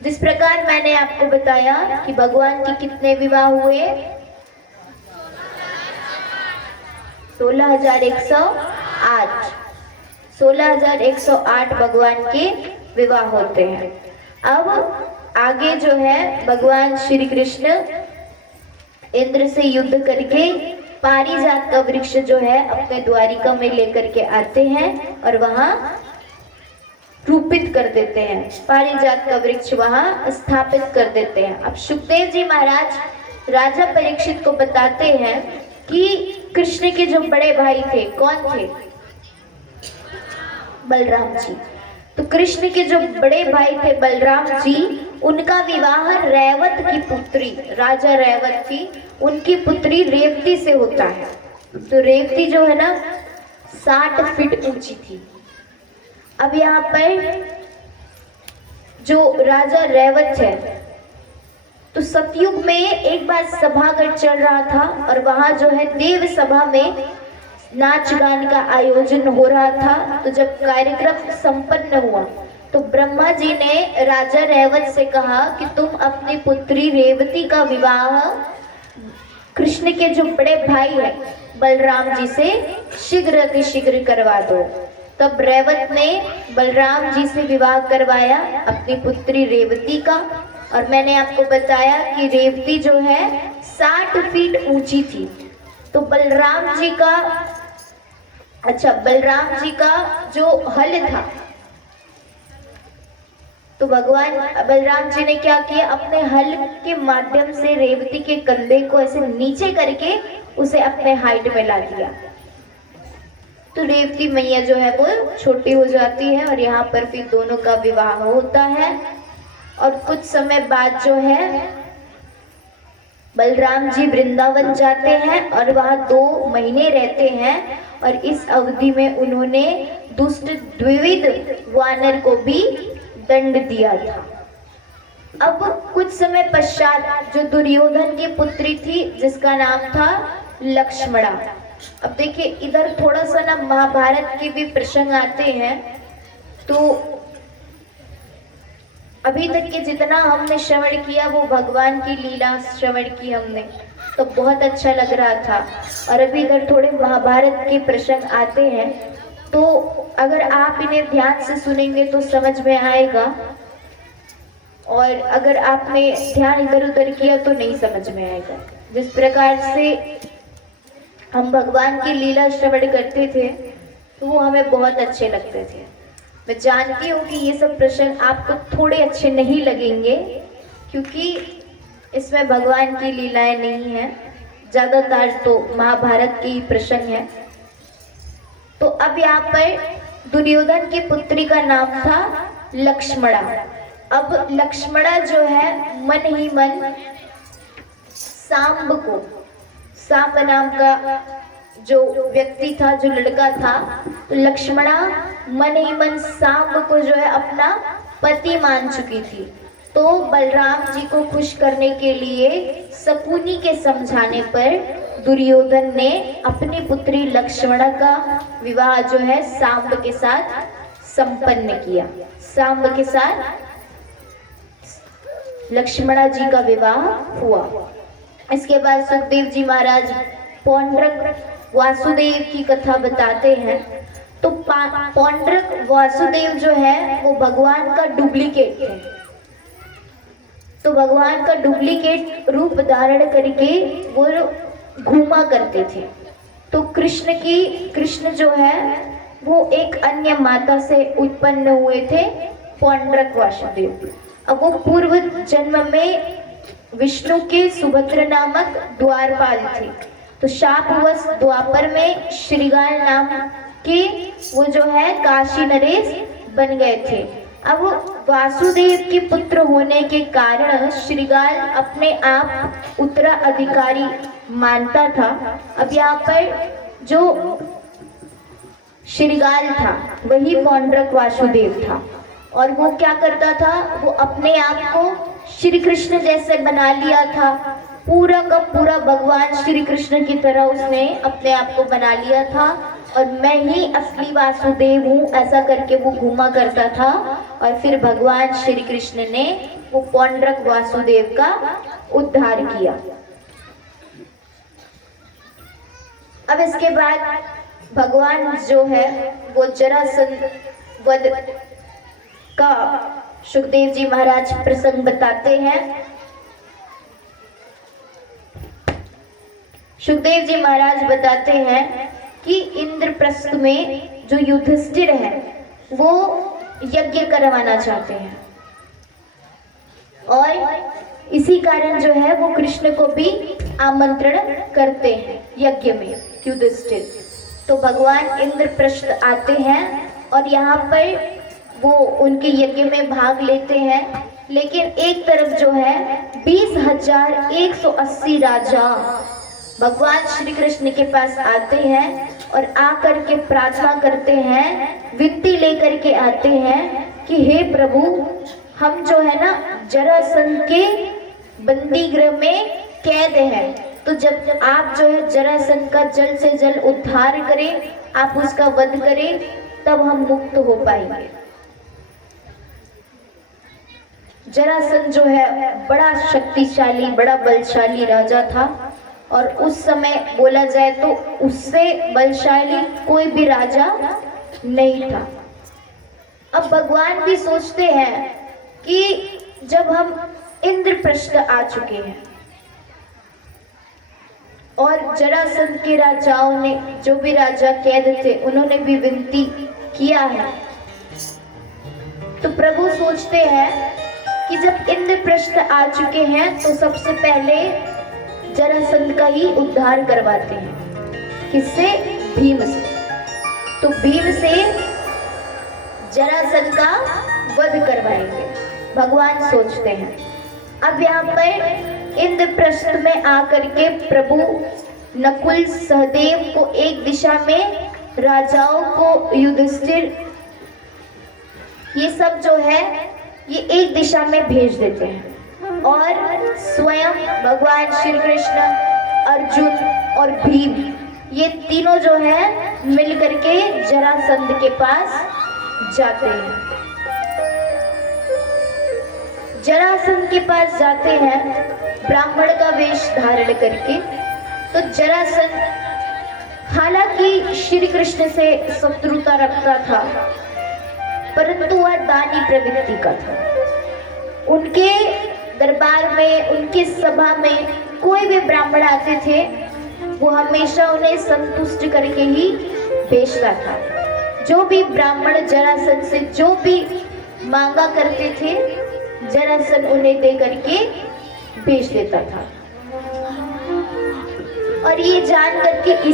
जिस प्रकार मैंने आपको बताया कि भगवान के कितने विवाह हुए, 16,108। 16,108 भगवान के विवाह होते हैं। अब आगे जो है भगवान श्री कृष्ण इंद्र से युद्ध करके पारिजात का वृक्ष जो है अपने द्वारिका में लेकर के आते हैं और वहां रूपित कर देते हैं। पारिजात का वृक्ष वहां स्थापित कर देते हैं। अब सुखदेव जी महाराज राजा परीक्षित को बताते हैं कि कृष्ण के जो बड़े भाई थे, कौन थे? बलराम जी। तो कृष्ण के जो बड़े भाई थे बलराम जी, उनका विवाह रैवत की पुत्री, राजा रैवत थी, उनकी पुत्री रेवती से होता है। तो रेवती जो है ना 60 फीट ऊंची थी। अब यहाँ पर जो राजा रैवत है, तो सतयुग में एक बार सभागढ़ चल रहा था और वहां जो है देव सभा में नाच गान का आयोजन हो रहा था। तो जब कार्यक्रम संपन्न हुआ तो ब्रह्मा जी ने राजा रैवत से कहा कि तुम अपनी पुत्री रेवती का विवाह कृष्ण के जो बड़े भाई है बलराम जी से शीघ्र अतिशीघ्र करवा दो। तब रैवत ने बलराम जी से विवाह करवाया अपनी पुत्री रेवती का। और मैंने आपको बताया कि रेवती जो है 60 फीट ऊंची थी। तो बलराम जी का जो हल था, तो भगवान बलराम जी ने क्या किया, अपने हल के माध्यम से रेवती के कंधे को ऐसे नीचे करके उसे अपने हाइट में ला दिया। तो रेवती मैया जो है वो छोटी हो जाती है और यहाँ पर फिर दोनों का विवाह होता है। और कुछ समय बाद जो है बलराम जी वृंदावन जाते हैं और वहाँ 2 महीने रहते हैं। और इस अवधि में उन्होंने दुष्ट द्विविध वानर को भी दंड दिया था। अब कुछ समय पश्चात जो दुर्योधन की पुत्री थी जिसका नाम था लक्ष्मणा। अब देखिए इधर थोड़ा सा ना महाभारत के भी प्रसंग आते हैं। तो अभी तक के जितना हमने श्रवण किया वो भगवान की लीला श्रवण की हमने, तो बहुत अच्छा लग रहा था। और अभी इधर थोड़े महाभारत के प्रसंग आते हैं, तो अगर आप इन्हें ध्यान से सुनेंगे तो समझ में आएगा, और अगर आपने ध्यान इधर उधर किया तो नहीं समझ में आएगा। जिस प्रकार से हम भगवान की लीला श्रवण करते थे तो वो हमें बहुत अच्छे लगते थे। मैं जानती हूँ कि ये सब प्रसंग आपको थोड़े अच्छे नहीं लगेंगे क्योंकि इसमें भगवान की लीलाएं नहीं है, ज्यादातर तो महाभारत की प्रसंग है। तो अब यहाँ पर दुर्योधन की पुत्री का नाम था लक्ष्मणा। अब लक्ष्मणा जो है मन ही मन सांब नाम का जो व्यक्ति था, जो लड़का था, तो लक्ष्मणा मन ही मन सांब को जो है अपना पति मान चुकी थी। तो बलराम जी को खुश करने के लिए शकुनी के समझाने पर दुर्योधन ने अपनी पुत्री लक्ष्मणा का विवाह जो है सांब के साथ संपन्न किया। सांब के साथ लक्ष्मणा जी का विवाह हुआ। इसके बाद सुखदेव जी महाराज पौंड्रक वासुदेव की कथा बताते हैं। तो पौंड्रक वासुदेव जो है वो भगवान का डुप्लीकेट थे। तो भगवान का डुप्लीकेट रूप धारण करके वो घूमा करते थे। तो कृष्ण जो है वो एक अन्य माता से उत्पन्न हुए थे, पौंड्रक वासुदेव। अब वो पूर्व जन्म में विष्णु के सुभद्र नामक द्वारपाल थे। तो शापवश द्वापर में श्रीगाल नाम के वो जो है काशी नरेश बन गए थे। अब वासुदेव के पुत्र होने के कारण श्रीगाल अपने आप उत्तराधिकारी मानता था। अब यहाँ पर जो श्रीगाल था वही पौंड्रक वासुदेव था, और वो क्या करता था, वो अपने आप को श्री कृष्ण जैसे बना लिया था। पूरा का पूरा भगवान श्री कृष्ण की तरह उसने अपने आप को बना लिया था, और मैं ही असली वासुदेव हूँ ऐसा करके वो घूमा करता था। और फिर भगवान श्री कृष्ण ने वो पौंड्रक वासुदेव का उद्धार किया। अब इसके बाद भगवान जो है वो जरासंध वध का सुखदेव जी महाराज प्रसंग बताते हैं। सुखदेव जी महाराज बताते हैं कि इंद्रप्रस्थ में जो युधिष्ठिर है वो यज्ञ करवाना चाहते हैं और इसी कारण जो है वो कृष्ण को भी आमंत्रण करते हैं यज्ञ में युधिष्ठिर। तो भगवान इंद्रप्रस्थ आते हैं और यहाँ पर वो उनके यज्ञ में भाग लेते हैं, लेकिन एक तरफ जो है 20,180 राजा भगवान श्री कृष्ण के पास आते हैं और आकर के प्रार्थना करते हैं, विनती लेकर के आते हैं कि हे प्रभु, हम जो है ना जरासंध के बंदी गृह में कैद हैं, तो जब आप जो है जरासंध का जल्द से जल्द उद्धार करें, आप उसका वध करें, तब हम मुक्त हो पाएंगे। जरासंध जो है बड़ा शक्तिशाली, बड़ा बलशाली राजा था और उस समय बोला जाए तो उससे बलशाली कोई भी राजा नहीं था। अब भगवान भी सोचते हैं कि जब हम इंद्रप्रस्थ आ चुके हैं और जरासंध के राजाओं ने, जो भी राजा कैद थे, उन्होंने भी विनती किया है, तो प्रभु सोचते हैं कि जब इंद्रप्रस्थ आ चुके हैं तो सबसे पहले जरासंध का ही उद्धार करवाते हैं। किससे? भीम से। तो भीम से जरासंध का वध करवाएंगे, भगवान सोचते हैं। अब यहाँ पर इंद्रप्रस्थ में आकर के प्रभु नकुल सहदेव को एक दिशा में, राजाओं को युधिष्ठिर, ये सब जो है ये एक दिशा में भेज देते हैं और स्वयं भगवान श्री कृष्ण, अर्जुन और भीम, ये तीनों जो है मिल करके जरासंध के पास जाते हैं। जरासंध के पास जाते हैं ब्राह्मण का वेश धारण करके। तो जरासंध हालांकि श्री कृष्ण से शत्रुता रखता था, परंतु वह दानी प्रवृत्ति का था। उनके दरबार में, उनकी सभा में कोई भी ब्राह्मण आते थे, वो हमेशा उन्हें संतुष्ट करके ही भेजता था। जो भी ब्राह्मण जरासंध से जो भी मांगा करते थे, जरासंध उन्हें दे करके भेज देता था। और ये जान करके